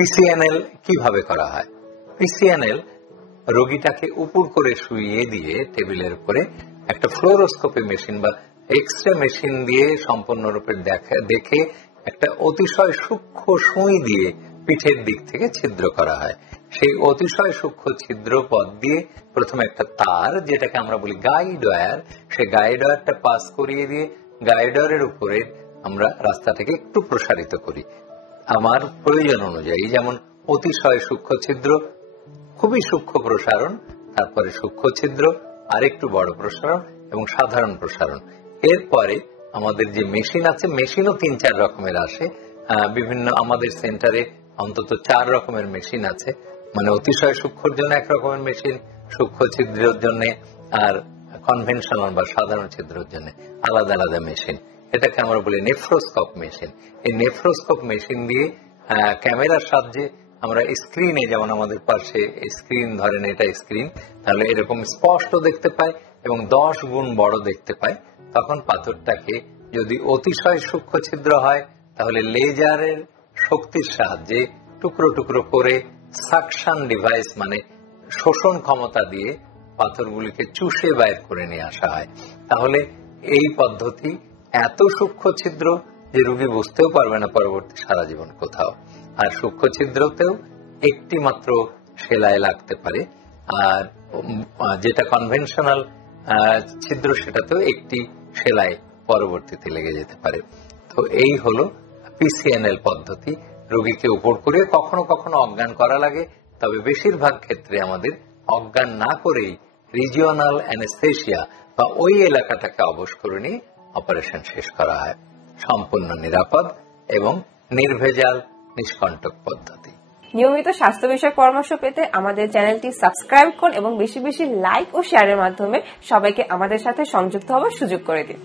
PCNL কিভাবে করা হয়? পিসিএনএল রোগীটাকে উপর করে শুইয়ে দিয়ে টেবিলের উপরে একটা ফ্লোরোস্কোপি মেশিন বা এক্সরে মেশিন দিয়ে সম্পূর্ণরূপে দেখে একটা অতিশয় সূক্ষ্ম সুই দিয়ে পিঠের দিক থেকে ছিদ্র করা হয়। সেই অতিশয় সূক্ষ্ম ছিদ্র পথ দিয়ে প্রথমে একটা তার, যেটাকে আমরা বলি গাইড ওয়্যার, সেই গাইড ওয়্যারটা পাস করিয়ে দিয়ে গাইড ওয়্যারের উপরে আমরা রাস্তাটাকে একটু প্রসারিত করি আমার প্রয়োজন অনুযায়ী। যেমন অতিশয় সূক্ষ্ম ছিদ্র, খুবই সূক্ষ্ম প্রসারণ, তারপরে সূক্ষ্ম ছিদ্র, আরেকটু বড় প্রসারণ এবং সাধারণ প্রসারণ। এরপরে আমাদের যে মেশিন আছে, মেশিনও ৩-৪ রকমের আসে। বিভিন্ন আমাদের সেন্টারে অন্তত 4 রকমের মেশিন আছে। মানে অতিশয় সূক্ষ্মর জন্য এক রকমের মেশিন, সূক্ষ্ম ছিদ্রের জন্য আর কনভেনশনাল বা সাধারণ ছিদ্রের জন্য আলাদা আলাদা মেশিন। এটাকে আমরা বলি নেফ্রোস্কোপ মেশিন। এই নেফ্রোস্কোপ মেশিন দিয়ে ক্যামেরার সাহায্যে আমরা স্ক্রিনে, যেমন আমাদের পাশে স্ক্রিন, ধরেন এটা স্ক্রিন, তাহলে এরকম স্পষ্ট দেখতে পাই এবং 10 গুণ বড় দেখতে পাই। তখন পাথরটাকে যদি অতিশয় সূক্ষ্ম ছিদ্র হয় তাহলে লেজারের শক্তির সাহায্যে টুকরো টুকরো করে সাকশন ডিভাইস, মানে শোষণ ক্ষমতা দিয়ে পাথরগুলিকে চুষে বাইর করে নিয়ে আসা হয়। তাহলে এই পদ্ধতি এত সূক্ষ্ম ছিদ্র যে রোগী বুঝতেও পারবে না পরবর্তী সারা জীবন কোথাও। আর সূক্ষ্ম ছিদ্রতেও একটি মাত্র সেলাই লাগতে পারে, আর যেটা কনভেনশনাল ছিদ্র সেটাতেও একটি সেলাই পরবর্তীতে লেগে যেতে পারে। তো এই হলো পিসিএনএল পদ্ধতি। রোগীকে উপর করে কখনো কখনো অজ্ঞান করা লাগে, তবে বেশিরভাগ ক্ষেত্রে আমাদের অজ্ঞান না করেই রিজিওনাল অ্যানেস্থেসিয়া বা ওই এলাকাটাকে অবশ করে নিয়ে অপারেশন শেষ করা হয়। সম্পূর্ণ নিরাপদ এবং নির্ভেজাল নিষ্কণ্টক পদ্ধতি। নিয়মিত স্বাস্থ্য বিষয়ক পরামর্শ পেতে আমাদের চ্যানেলটি সাবস্ক্রাইব করুন এবং বেশি বেশি লাইক ও শেয়ারের মাধ্যমে সবাইকে আমাদের সাথে সংযুক্ত হওয়ার সুযোগ করে দিন।